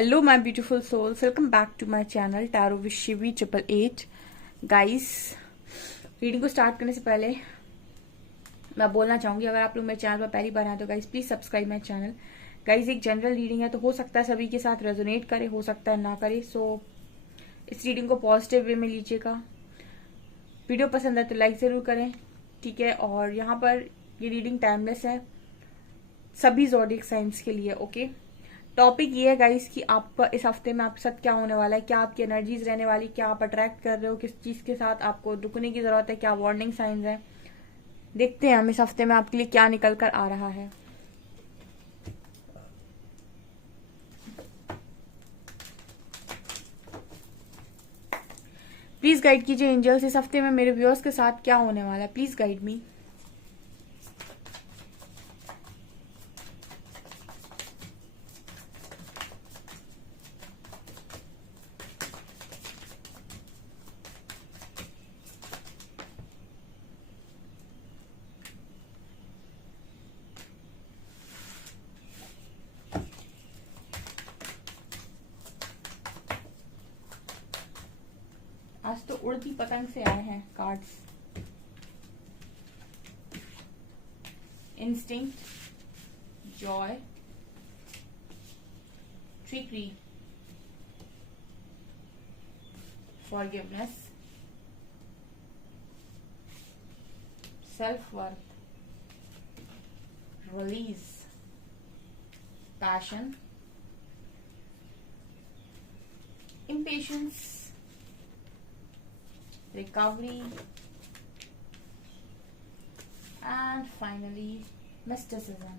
Hello, my beautiful souls. Welcome back to my channel Tarot with Shivi 888. Guys, reading को start करने से पहले मैं बोलना चाहूंगी, अगर आप लोग मेरे चैनल पर पहली बार आए तो guys please subscribe my channel. Guys, एक जनरल रीडिंग है तो हो सकता है सभी के साथ रेजोनेट करे, हो सकता है ना करे। सो इस रीडिंग को पॉजिटिव वे में लीजिएगा। वीडियो पसंद है तो लाइक जरूर करें, ठीक है। और यहाँ पर ये रीडिंग टाइमलेस है सभी ज़ोडिएक साइंस के लिए, ओके। टॉपिक ये है गाइस कि आपका इस हफ्ते में आपके साथ क्या होने वाला है, क्या आपकी एनर्जीज रहने वाली, क्या आप अट्रैक्ट कर रहे हो, किस चीज के साथ आपको रुकने की जरूरत है, क्या वार्निंग साइंस है। देखते हैं हम इस हफ्ते में आपके लिए क्या निकल कर आ रहा है। प्लीज गाइड कीजिए एंजल्स, इस हफ्ते में मेरे व्यूअर्स के साथ क्या होने वाला है। Please guide me. आज तो उड़ती पतंग से आए हैं cards. Instinct, Joy, trickery, forgiveness, self worth, release, passion, impatience, recovery, and finally mysticism।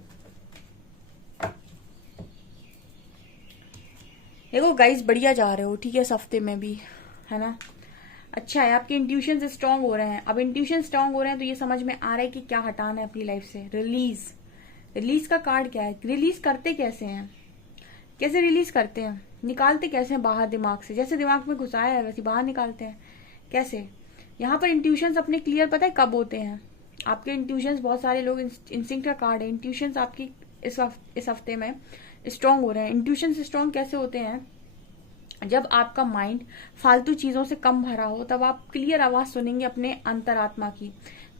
देखो गाइस, बढ़िया जा रहे हो, ठीक है, इस हफ्ते में भी, है ना। अच्छा है, आपके इंट्यूशन स्ट्रांग हो रहे हैं। अब इंट्यूशन स्ट्रांग हो रहे हैं तो ये समझ में आ रहा है कि क्या हटाना है अपनी लाइफ से। रिलीज, रिलीज का कार्ड क्या है? रिलीज करते कैसे हैं, कैसे रिलीज करते हैं, निकालते कैसे हैं बाहर दिमाग से। जैसे दिमाग में घुसाया है वैसे बाहर निकालते हैं कैसे। यहाँ पर इंट्यूशंस अपने क्लियर पता है कब होते हैं आपके। इंट्यूशंस, बहुत सारे लोग, इंस्टिंक्ट का कार्ड है, इंट्यूशंस आपकी इस हफ्ते में स्ट्रांग हो रहे हैं। इंट्यूशंस स्ट्रांग कैसे होते हैं? जब आपका माइंड फालतू चीजों से कम भरा हो तब आप क्लियर आवाज सुनेंगे अपने अंतरात्मा की।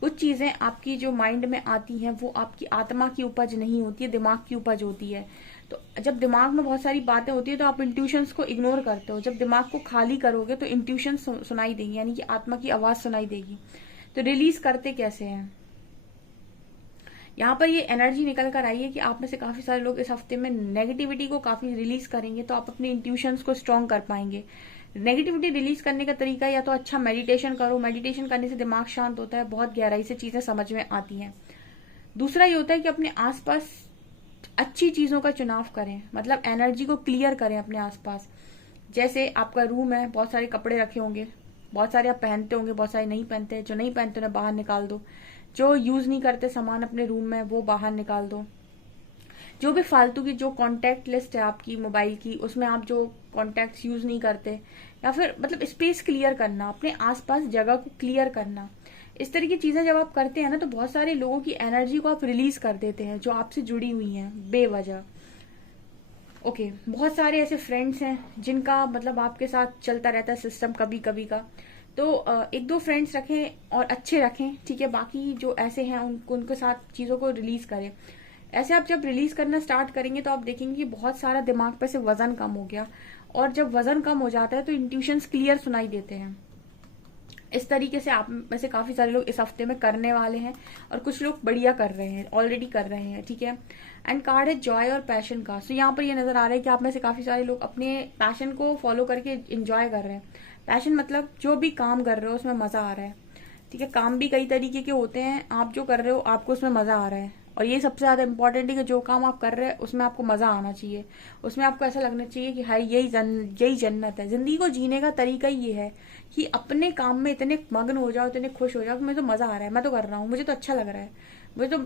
कुछ चीजें आपकी जो माइंड में आती हैं वो आपकी आत्मा की उपज नहीं होती है, दिमाग की उपज होती है। तो जब दिमाग में बहुत सारी बातें होती है तो आप इंट्यूशंस को इग्नोर करते हो। जब दिमाग को खाली करोगे तो इंट्यूशन सुनाई देगी, यानी कि आत्मा की आवाज सुनाई देगी। तो रिलीज करते कैसे हैं? यहाँ पर ये एनर्जी निकल कर आई है कि आप में से काफी सारे लोग इस हफ्ते में नेगेटिविटी को काफी रिलीज करेंगे, तो आप अपने इंट्यूशंस को स्ट्रॉन्ग कर पाएंगे। नेगेटिविटी रिलीज करने का तरीका या तो अच्छा मेडिटेशन करो। मेडिटेशन करने से दिमाग शांत होता है, बहुत गहराई से चीजें समझ में आती हैं। दूसरा ये होता है कि अपने आसपास अच्छी चीजों का चुनाव करें, मतलब एनर्जी को क्लियर करें अपने आसपास। जैसे आपका रूम है, बहुत सारे कपड़े रखे होंगे, बहुत सारे आप पहनते होंगे, बहुत सारे नहीं पहनते। जो नहीं पहनते उन्हें बाहर निकाल दो। जो यूज नहीं करते सामान अपने रूम में वो बाहर निकाल दो। जो भी फालतू की जो कॉन्टैक्ट लिस्ट है आपकी मोबाइल की, उसमें आप जो कॉन्टैक्ट्स यूज नहीं करते, या फिर मतलब स्पेस क्लियर करना, अपने आसपास जगह को क्लियर करना। इस तरह की चीजें जब आप करते हैं ना तो बहुत सारे लोगों की एनर्जी को आप रिलीज कर देते हैं जो आपसे जुड़ी हुई हैं बेवजह। ओके, बहुत सारे ऐसे फ्रेंड्स हैं जिनका मतलब आपके साथ चलता रहता है सिस्टम कभी कभी का। तो एक दो फ्रेंड्स रखें और अच्छे रखें, ठीक है। बाकी जो ऐसे हैं उनके साथ चीजों को रिलीज करें। ऐसे आप जब रिलीज करना स्टार्ट करेंगे तो आप देखेंगे कि बहुत सारा दिमाग पे से वजन कम हो गया। और जब वजन कम हो जाता है तो इंट्यूशंस क्लियर सुनाई देते हैं। इस तरीके से आप में से काफी सारे लोग इस हफ्ते में करने वाले हैं, और कुछ लोग बढ़िया कर रहे हैं, ऑलरेडी कर रहे हैं, ठीक है। एंड कार्ड है जॉय और पैशन का। सो यहाँ पर ये नजर आ रहा है कि आप में से काफी सारे लोग अपने पैशन को फॉलो करके एंजॉय कर रहे हैं। पैशन मतलब जो भी काम कर रहे हो उसमें मजा आ रहा है, ठीक है। काम भी कई तरीके के होते हैं, आप जो कर रहे हो आपको उसमें मजा आ रहा है। और ये सबसे ज्यादा इंपॉर्टेंट है कि जो काम आप कर रहे हैं उसमें आपको मजा आना चाहिए। उसमें आपको ऐसा लगना चाहिए कि हाय यही जन्नत है। जिंदगी को जीने का तरीका ही ये है कि अपने काम में इतने मग्न हो जाओ, इतने खुश हो जाओ कि मुझे तो मजा आ रहा है, मैं तो कर रहा हूँ, मुझे तो अच्छा लग रहा है, मुझे तो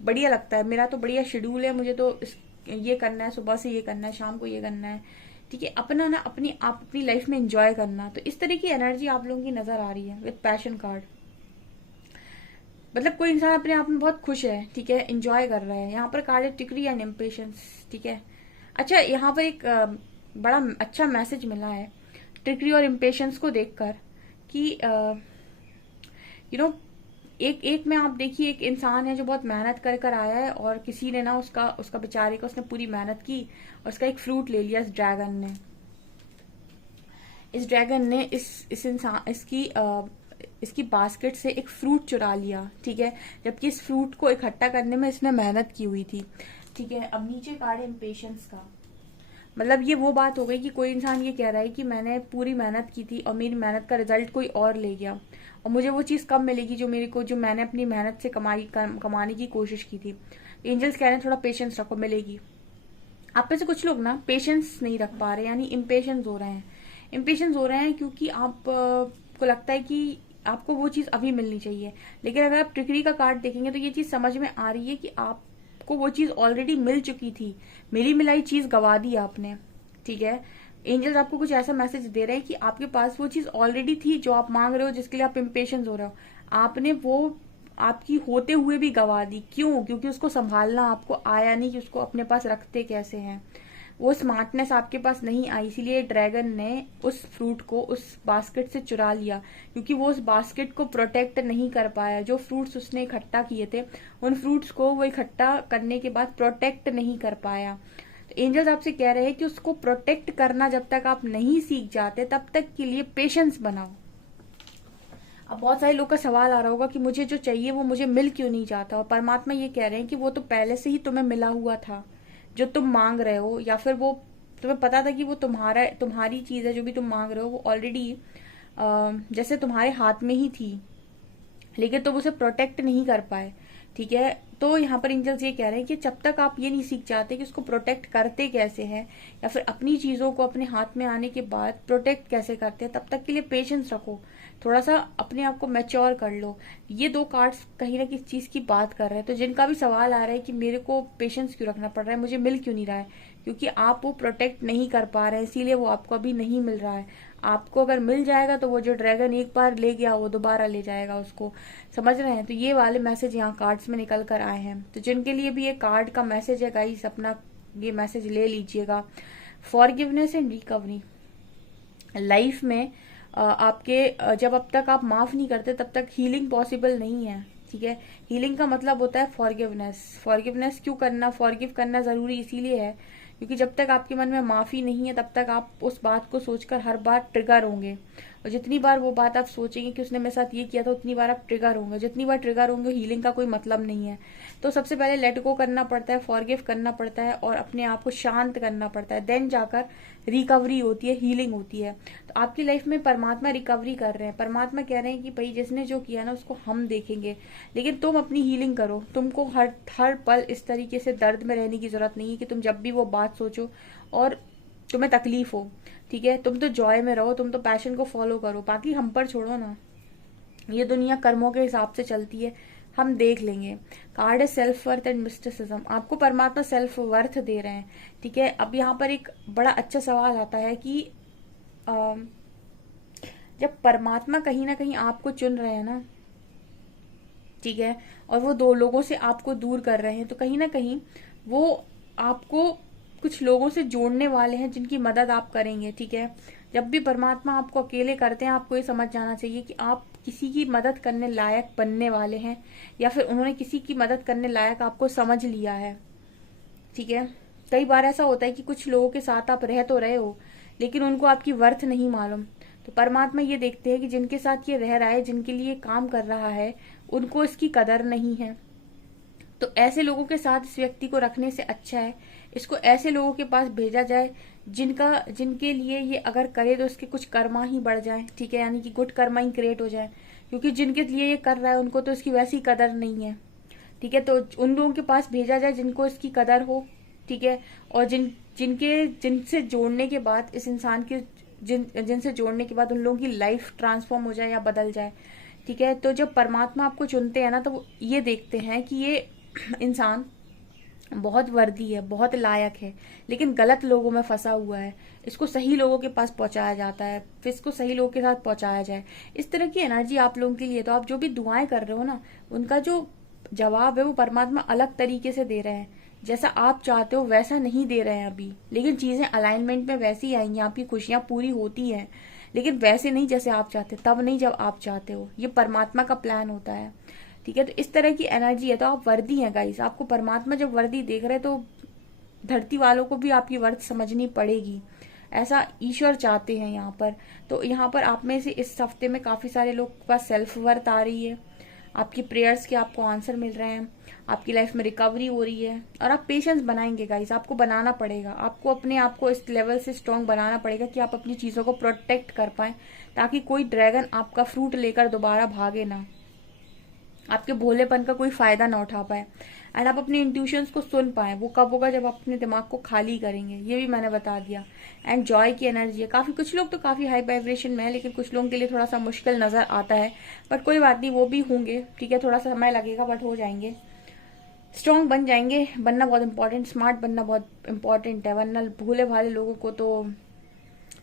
बढ़िया लगता है, मेरा तो बढ़िया शेड्यूल है, मुझे तो ये करना है, सुबह से ये करना है, शाम को ये करना है, ठीक है। अपना ना अपनी लाइफ में एंजॉय करना। तो इस तरह की एनर्जी आप लोगों की नजर आ रही है विद पैशन कार्ड। मतलब कोई इंसान अपने आप में बहुत खुश है, ठीक है, एंजॉय कर रहा है। यहाँ पर कार्ड है टिकरी एंड इम्पेशंस, ठीक है। अच्छा, यहाँ पर एक बड़ा अच्छा मैसेज मिला है ट्रिकरी और इम्पेशंस को देखकर कि यू नो एक एक में आप देखिए, एक इंसान है जो बहुत मेहनत कर कर आया है और किसी ने ना उसका उसका बेचारे का, उसने पूरी मेहनत की और उसका एक फ्रूट ले लिया इस ड्रैगन ने इस इंसान इसकी बास्केट से एक फ्रूट चुरा लिया, ठीक है, जबकि इस फ्रूट को इकट्ठा करने में इसने मेहनत की हुई थी, ठीक है। अब नीचे कार्ड है इम्पेशंस का, मतलब ये वो बात हो गई कि कोई इंसान ये कह रहा है कि मैंने पूरी मेहनत की थी और मेरी मेहनत का रिजल्ट कोई और ले गया और मुझे वो चीज़ कब मिलेगी जो मैंने अपनी मेहनत से कमाने की कोशिश की थी। एंजल्स कह रहे हैं थोड़ा पेशेंस रखो, मिलेगी। आप में से कुछ लोग ना पेशेंस नहीं रख पा रहे, यानी इम्पेशेंस हो रहे हैं। इम्पेशेंस हो रहे हैं क्योंकि आप को लगता है कि आपको वो चीज़ अभी मिलनी चाहिए, लेकिन अगर आप ट्रिकरी का कार्ड देखेंगे तो ये चीज़ समझ में आ रही है कि आपको वो चीज़ ऑलरेडी मिल चुकी थी, मिली मिलाई चीज़ गवा दी आपने, ठीक है। एंजल्स आपको कुछ ऐसा मैसेज दे रहे हैं कि आपके पास वो चीज़ ऑलरेडी थी जो आप मांग रहे हो, जिसके लिए आप इम्पेशेंस हो रहे हो, आपने वो आपकी होते हुए भी गवा दी। क्यों? क्योंकि उसको संभालना आपको आया नहीं कि उसको अपने पास रखते कैसे हैं, वो स्मार्टनेस आपके पास नहीं आई, इसीलिए ड्रैगन ने उस फ्रूट को उस बास्केट से चुरा लिया, क्योंकि वो उस बास्केट को प्रोटेक्ट नहीं कर पाया। जो फ्रूट्स उसने इकट्ठा किए थे, उन फ्रूट्स को वो इकट्ठा करने के बाद प्रोटेक्ट नहीं कर पाया। तो एंजल्स आपसे कह रहे हैं कि उसको प्रोटेक्ट करना जब तक आप नहीं सीख जाते, तब तक के लिए पेशेंस बनाओ। अब बहुत सारे लोग का सवाल आ रहा होगा कि मुझे जो चाहिए वो मुझे मिल क्यों नहीं जाता, और परमात्मा ये कह रहे हैं कि वो तो पहले से ही तुम्हें मिला हुआ था जो तुम मांग रहे हो, या फिर वो तुम्हें पता था कि वो तुम्हारी चीज है, जो भी तुम मांग रहे हो वो ऑलरेडी जैसे तुम्हारे हाथ में ही थी, लेकिन तुम उसे प्रोटेक्ट नहीं कर पाए, ठीक है। तो यहाँ पर एंजल्स ये कह रहे हैं कि जब तक आप ये नहीं सीख जाते कि उसको प्रोटेक्ट करते कैसे हैं, या फिर अपनी चीजों को अपने हाथ में आने के बाद प्रोटेक्ट कैसे करते हैं, तब तक के लिए पेशेंस रखो, थोड़ा सा अपने आप को मैच्योर कर लो। ये दो कार्ड्स कहीं ना किसी चीज की बात कर रहे हैं। तो जिनका भी सवाल आ रहा है कि मेरे को पेशेंस क्यों रखना पड़ रहा है, मुझे मिल क्यों नहीं रहा है, क्योंकि आप वो प्रोटेक्ट नहीं कर पा रहे हैं, इसीलिए वो आपको अभी नहीं मिल रहा है। आपको अगर मिल जाएगा तो वो जो ड्रैगन एक बार ले गया वो दोबारा ले जाएगा उसको, समझ रहे हैं। तो ये वाले मैसेज यहाँ कार्ड्स में निकल कर आए हैं। तो जिनके लिए भी ये कार्ड का मैसेज है गाइस, अपना ये मैसेज ले लीजिएगा। फॉरगिवनेस एंड रिकवरी लाइफ में आपके जब अब तक आप माफ नहीं करते तब तक हीलिंग पॉसिबल नहीं है, ठीक है। हीलिंग का मतलब होता है फॉरगिवनेस। फॉरगिवनेस क्यों करना, फॉरगिव करना जरूरी इसीलिए है क्योंकि जब तक आपके मन में माफी नहीं है तब तक आप उस बात को सोचकर हर बार ट्रिगर होंगे, और जितनी बार वो बात आप सोचेंगे कि उसने मेरे साथ ये किया था, उतनी बार आप ट्रिगर होंगे। जितनी बार ट्रिगर होंगे हीलिंग का कोई मतलब नहीं है। तो सबसे पहले लेट गो करना पड़ता है, फॉरगिव करना पड़ता है और अपने आप को शांत करना पड़ता है, देन जाकर रिकवरी होती है, हीलिंग होती है। तो आपकी लाइफ में परमात्मा रिकवरी कर रहे हैं। परमात्मा कह रहे हैं कि भाई जिसने जो किया ना उसको हम देखेंगे, लेकिन तुम अपनी हीलिंग करो। तुमको हर पल इस तरीके से दर्द में रहने की जरूरत नहीं है कि तुम जब भी वो बात सोचो और तुम्हें तकलीफ हो, ठीक है। तुम तो जॉय में रहो, तुम तो पैशन को फॉलो करो, बाकी हम पर छोड़ो ना। ये दुनिया कर्मों के हिसाब से चलती है, हम देख लेंगे। कार्ड है सेल्फ वर्थ एंड मिस्टिसिज्म। आपको परमात्मा सेल्फ वर्थ दे रहे हैं, ठीक है। अब यहाँ पर एक बड़ा अच्छा सवाल आता है कि जब परमात्मा कहीं ना कहीं आपको चुन रहे हैं ना, ठीक है, और वो दो लोगों से आपको दूर कर रहे हैं, तो कहीं ना कहीं वो आपको कुछ लोगों से जोड़ने वाले हैं जिनकी मदद आप करेंगे, ठीक है। जब भी परमात्मा आपको अकेले करते हैं, आपको ये समझ जाना चाहिए कि आप किसी की मदद करने लायक बनने वाले हैं, या फिर उन्होंने किसी की मदद करने लायक आपको समझ लिया है, ठीक है। कई बार ऐसा होता है कि कुछ लोगों के साथ आप रह तो रहे हो, लेकिन उनको आपकी वर्थ नहीं मालूम। तो परमात्मा ये देखते हैं कि जिनके साथ ये रह रहा है, जिनके लिए काम कर रहा है, उनको इसकी कदर नहीं है। तो ऐसे लोगों के साथ इस व्यक्ति को रखने से अच्छा है इसको ऐसे लोगों के पास भेजा जाए जिनके लिए ये अगर करे तो इसके कुछ कर्मा ही बढ़ जाए, ठीक है, यानी कि गुड कर्मा ही क्रिएट हो जाए। क्योंकि जिनके लिए ये कर रहा है उनको तो इसकी वैसी कदर नहीं है, ठीक है। तो उन लोगों के पास भेजा जाए जिनको इसकी कदर हो, ठीक है। और जिनसे जोड़ने के बाद इस इंसान के जिनसे जोड़ने के बाद उन लोगों की लाइफ ट्रांसफॉर्म हो जाए या बदल जाए, ठीक है। तो जब परमात्मा आपको चुनते हैं ना, तो वो ये देखते हैं कि ये इंसान बहुत वर्दी है, बहुत लायक है, लेकिन गलत लोगों में फंसा हुआ है, इसको सही लोगों के पास पहुंचाया जाता है, फिर इसको सही लोगों के साथ पहुंचाया जाए। इस तरह की एनर्जी आप लोगों के लिए, तो आप जो भी दुआएं कर रहे हो ना, उनका जो जवाब है वो परमात्मा अलग तरीके से दे रहे हैं। जैसा आप चाहते हो वैसा नहीं दे रहे हैं अभी, लेकिन चीजें अलाइनमेंट में वैसी ही आएंगी, आपकी खुशियां पूरी होती हैं, लेकिन वैसे नहीं जैसे आप चाहते, तब नहीं जब आप चाहते हो। ये परमात्मा का प्लान होता है, ठीक है। तो इस तरह की एनर्जी है। तो आप वर्दी हैं गाइस, आपको परमात्मा जब वर्दी देख रहे हैं तो धरती वालों को भी आपकी वर्थ समझनी पड़ेगी, ऐसा ईश्वर चाहते हैं यहाँ पर। तो यहाँ पर आप में से इस हफ्ते में काफी सारे लोग के पास सेल्फ वर्थ आ रही है, आपकी प्रेयर्स के आपको आंसर मिल रहे हैं, आपकी लाइफ में रिकवरी हो रही है, और आप पेशेंस बनाएंगे गाइस। आपको बनाना पड़ेगा, आपको अपने आप को इस लेवल से स्ट्रांग बनाना पड़ेगा कि आप अपनी चीजों को प्रोटेक्ट कर पाए, ताकि कोई ड्रैगन आपका फ्रूट लेकर दोबारा भागे ना, आपके भोलेपन का कोई फायदा ना उठा पाए, एंड आप अपने इंट्यूशंस को सुन पाए। वो कब होगा? जब आप अपने दिमाग को खाली करेंगे, ये भी मैंने बता दिया। एंड जॉय की एनर्जी है। काफी कुछ लोग तो काफी हाई वाइब्रेशन में है, लेकिन कुछ लोगों के लिए थोड़ा सा मुश्किल नजर आता है, बट कोई बात नहीं, वो भी होंगे, ठीक है। थोड़ा सा समय लगेगा बट हो जाएंगे, स्ट्रांग बन जाएंगे। बनना बहुत इंपॉर्टेंट, स्मार्ट बनना बहुत इंपॉर्टेंट है, वरना भोले भाले लोगों को तो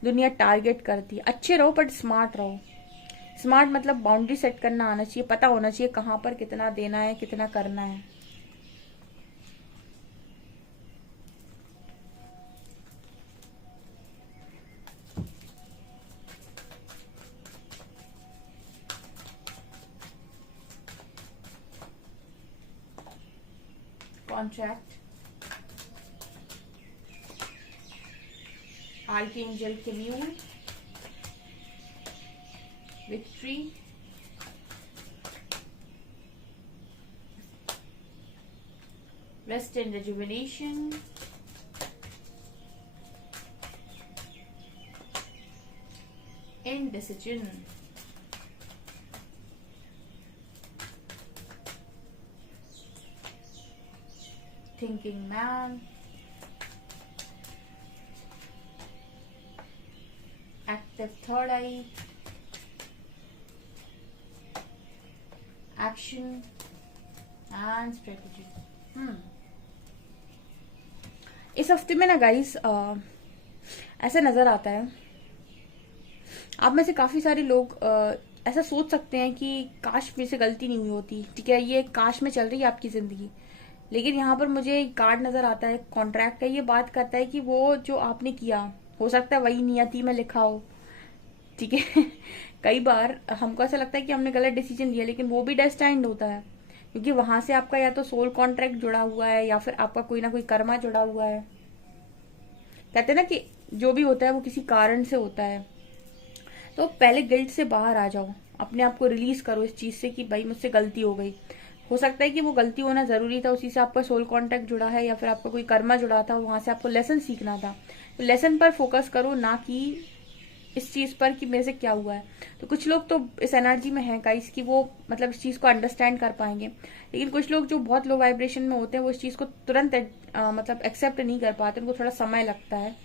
दुनिया टारगेट करती है। अच्छे रहो बट स्मार्ट रहो। स्मार्ट मतलब बाउंड्री सेट करना आना चाहिए, पता होना चाहिए कहाँ पर कितना देना है, कितना करना है। Contract, archangel commune, victory, rest and rejuvenation, indecision, thinking man, active third eye, action and strategy। इस हफ्ते में ना गाइस ऐसा नजर आता है, आप में से काफी सारे लोग ऐसा सोच सकते हैं कि काश मेरे से गलती नहीं हुई होती, ठीक है। ये काश में चल रही है आपकी जिंदगी, लेकिन यहाँ पर मुझे एक कार्ड नजर आता है, कॉन्ट्रैक्ट का। ये बात करता है कि वो जो आपने किया, हो सकता है वही नियति में लिखा हो, ठीक है। कई बार हमको ऐसा लगता है कि हमने गलत डिसीजन लिया, लेकिन वो भी डेस्टाइन्ड होता है, क्योंकि वहां से आपका या तो सोल कॉन्ट्रैक्ट जुड़ा हुआ है, या फिर आपका कोई ना कोई कर्मा जुड़ा हुआ है। कहते हैं ना कि जो भी होता है वो किसी कारण से होता है। तो पहले गिल्ट से बाहर आ जाओ, अपने आप को रिलीज करो इस चीज से कि भाई मुझसे गलती हो गई। हो सकता है कि वो गलती होना जरूरी था, उसी से आपका सोल कॉन्टैक्ट जुड़ा है, या फिर आपका कोई कर्मा जुड़ा था, वहां से आपको लेसन सीखना था। तो लेसन पर फोकस करो, ना कि इस चीज पर कि मेरे से क्या हुआ है। तो कुछ लोग तो इस एनर्जी में है गाइस कि वो मतलब इस चीज को अंडरस्टैंड कर पाएंगे, लेकिन कुछ लोग जो बहुत लो वाइब्रेशन में होते हैं वो इस चीज को तुरंत मतलब एक्सेप्ट नहीं कर पाते, उनको थोड़ा समय लगता है।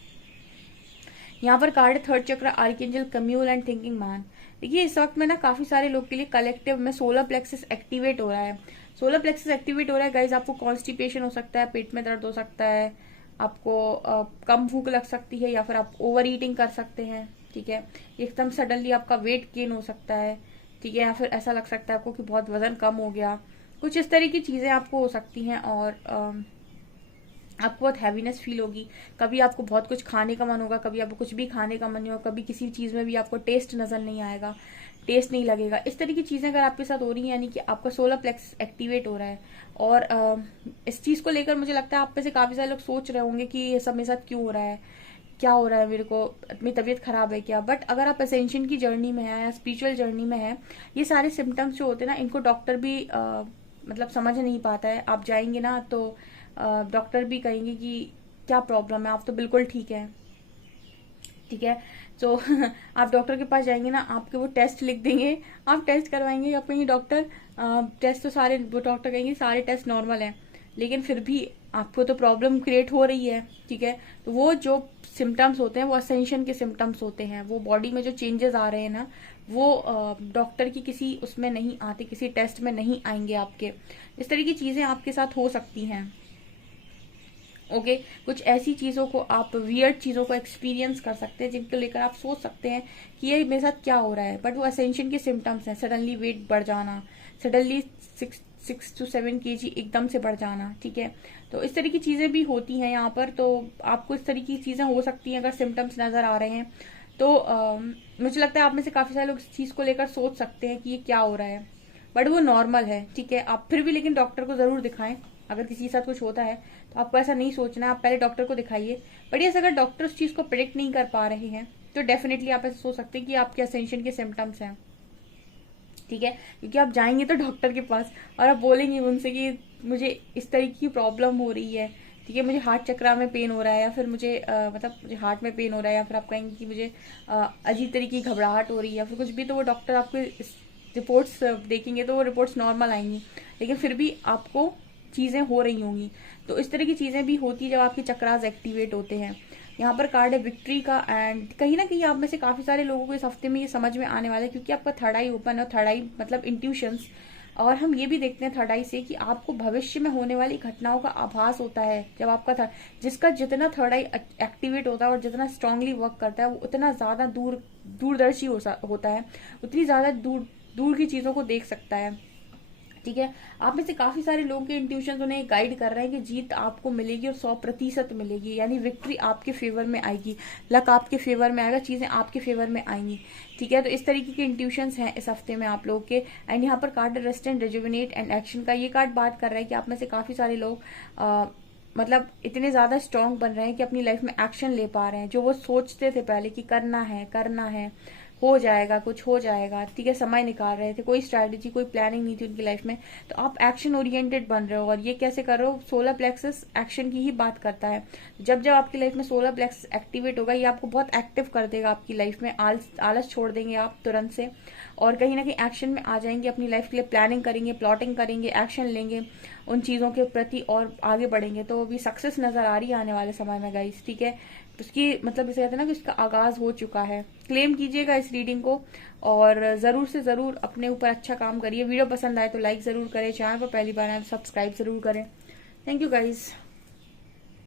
यहाँ पर कार्ड थर्ड चक्र, आर्कएंजल कम्यूल एंड थिंकिंग मैन। देखिए इस वक्त में ना काफी सारे लोग के लिए कलेक्टिव में सोलर प्लेक्सस एक्टिवेट हो रहा है। सोलर प्लेक्सस एक्टिवेट हो रहा है गाइज, आपको कॉन्स्टिपेशन हो सकता है, पेट में दर्द हो सकता है, आपको कम भूख लग सकती है, या फिर आप ओवर ईटिंग कर सकते हैं, ठीक है। एकदम सडनली आपका वेट गेन हो सकता है, ठीक है, या फिर ऐसा लग सकता है आपको कि बहुत वजन कम हो गया। कुछ इस तरह की चीजें आपको हो सकती हैं, और आपको बहुत हैवीनेस फील होगी। कभी आपको बहुत कुछ खाने का मन होगा, कभी आपको कुछ भी खाने का मन नहीं होगा, कभी किसी चीज में भी आपको टेस्ट नजर नहीं आएगा, टेस्ट नहीं लगेगा। इस तरह की चीजें अगर आपके साथ हो रही हैं, यानी कि आपका सोलर प्लेक्स एक्टिवेट हो रहा है। और इस चीज को लेकर मुझे लगता है आप में से काफी सारे लोग सोच रहे होंगे कि ये सब मेरे साथ क्यों हो रहा है, क्या हो रहा है, मेरे को मेरी तबीयत खराब है क्या। बट अगर आप असेंशन की जर्नी में है या स्पिरिचुअल जर्नी में है, ये सारे सिम्टम्स जो होते हैं ना, इनको डॉक्टर भी मतलब समझ नहीं पाता है। आप जाएंगे ना तो डॉक्टर भी कहेंगे कि क्या प्रॉब्लम है, आप तो बिल्कुल ठीक है, ठीक है। तो आप डॉक्टर के पास जाएंगे ना, आपके वो टेस्ट लिख देंगे, आप टेस्ट करवाएंगे, आप कहेंगे डॉक्टर टेस्ट तो सारे, वो डॉक्टर कहेंगे सारे टेस्ट नॉर्मल हैं, लेकिन फिर भी आपको तो प्रॉब्लम क्रिएट हो रही है, ठीक है। तो वो जो सिम्टम्स होते हैं वो असेंशन के सिम्टम्स होते हैं, वो बॉडी में जो चेंजेस आ रहे हैं ना, वो डॉक्टर की किसी उसमें नहीं आते, किसी टेस्ट में नहीं आएंगे आपके। इस तरह की चीजें आपके साथ हो सकती हैं, ओके। कुछ ऐसी चीजों को आप, वियर्ड चीजों को एक्सपीरियंस कर सकते हैं, जिनको लेकर आप सोच सकते हैं कि ये मेरे साथ क्या हो रहा है, बट वो असेंशन के सिम्टम्स हैं। सडनली वेट बढ़ जाना, सडनली 6 to 7 kg एकदम से बढ़ जाना, ठीक है। तो इस तरह की चीजें भी होती हैं यहाँ पर, तो आपको इस तरह की चीजें हो सकती हैं अगर सिम्टम्स नजर आ रहे हैं तो मुझे लगता है आप में से काफी सारे लोग इस चीज को लेकर सोच सकते हैं कि ये क्या हो रहा है, बट वो नॉर्मल है, ठीक है। आप फिर भी लेकिन डॉक्टर को जरूर दिखाएं। अगर किसी के साथ कुछ होता है तो आपको ऐसा नहीं सोचना है, आप पहले डॉक्टर को दिखाइए। बट ये अगर डॉक्टर उस चीज को प्रिडिक्ट नहीं कर पा रहे हैं तो डेफिनेटली आप ऐसा सोच सकते हैं कि आपके असेंशन के सिम्टम्स हैं, ठीक है। क्योंकि आप जाएंगे तो डॉक्टर के पास और आप बोलेंगे उनसे कि मुझे इस तरह की प्रॉब्लम हो रही है, ठीक है, मुझे हार्ट चक्रा में पेन हो रहा है, या फिर मुझे मुझे हार्ट में पेन हो रहा है, या फिर आप कहेंगे कि मुझे अजीब तरीके की घबराहट हो रही है या फिर कुछ भी, तो वो डॉक्टर आपके रिपोर्ट्स देखेंगे तो वो रिपोर्ट्स नॉर्मल आएंगी, लेकिन फिर भी आपको चीजें हो रही होंगी। तो इस तरह की चीजें भी होती है जब आपके चक्रास एक्टिवेट होते हैं। यहाँ पर कार्ड है विक्ट्री का, एंड कहीं ना कहीं आप में से काफी सारे लोगों को इस हफ्ते में ये समझ में आने वाला है, क्योंकि आपका थर्ड आई ओपन है, थर्ड आई मतलब इंट्यूशंस। और हम ये भी देखते हैं थर्ड आई से कि आपको भविष्य में होने वाली घटनाओं का आभास होता है जब आपका जिसका जितना थर्ड आई एक्टिवेट होता है और जितना स्ट्रांगली वर्क करता है वो उतना ज्यादा दूरदर्शी होता है, उतनी ज्यादा दूर की चीजों को देख सकता है, ठीक है। आप में से काफी सारे लोगों के इंट्यूशन उन्हें गाइड कर रहे हैं कि जीत आपको मिलेगी और 100% मिलेगी, यानी विक्ट्री आपके फेवर में आएगी, लक आपके फेवर में आएगा, चीजें आपके फेवर में आएंगी, ठीक है। तो इस तरीके के इंट्यूशंस हैं इस हफ्ते में आप लोगों के। एंड यहाँ पर card rest and rejuvenate and action का, ये कार्ड बात कर रहा है कि आप में से काफी सारे लोग मतलब इतने ज्यादा स्ट्रांग बन रहे हैं कि अपनी लाइफ में एक्शन ले पा रहे हैं। जो वो सोचते थे पहले कि करना है, हो जाएगा, कुछ हो जाएगा, ठीक है, समय निकाल रहे थे, कोई स्ट्रैटेजी कोई प्लानिंग नहीं थी उनकी लाइफ में, तो आप एक्शन ओरिएंटेड बन रहे हो। और ये कैसे कर रहे हो? सोलर प्लेक्सस एक्शन की ही बात करता है। जब जब आपकी लाइफ में सोलर प्लेक्सस एक्टिवेट होगा ये आपको बहुत एक्टिव कर देगा आपकी लाइफ में, आलस छोड़ देंगे आप तुरंत से और कहीं ना कहीं एक्शन में आ जाएंगे, अपनी लाइफ के लिए प्लानिंग करेंगे, प्लॉटिंग करेंगे, एक्शन लेंगे उन चीजों के प्रति और आगे बढ़ेंगे। तो अभी सक्सेस नजर आ रही है आने वाले समय में गाइस, ठीक है। उसकी मतलब जैसे कहते हैं ना कि उसका आगाज हो चुका है। क्लेम कीजिएगा इस रीडिंग को और जरूर से जरूर अपने ऊपर अच्छा काम करिए। वीडियो पसंद आए तो लाइक जरूर करें, चैनल पर पहली बार आए तो सब्सक्राइब जरूर करें। Thank you guys.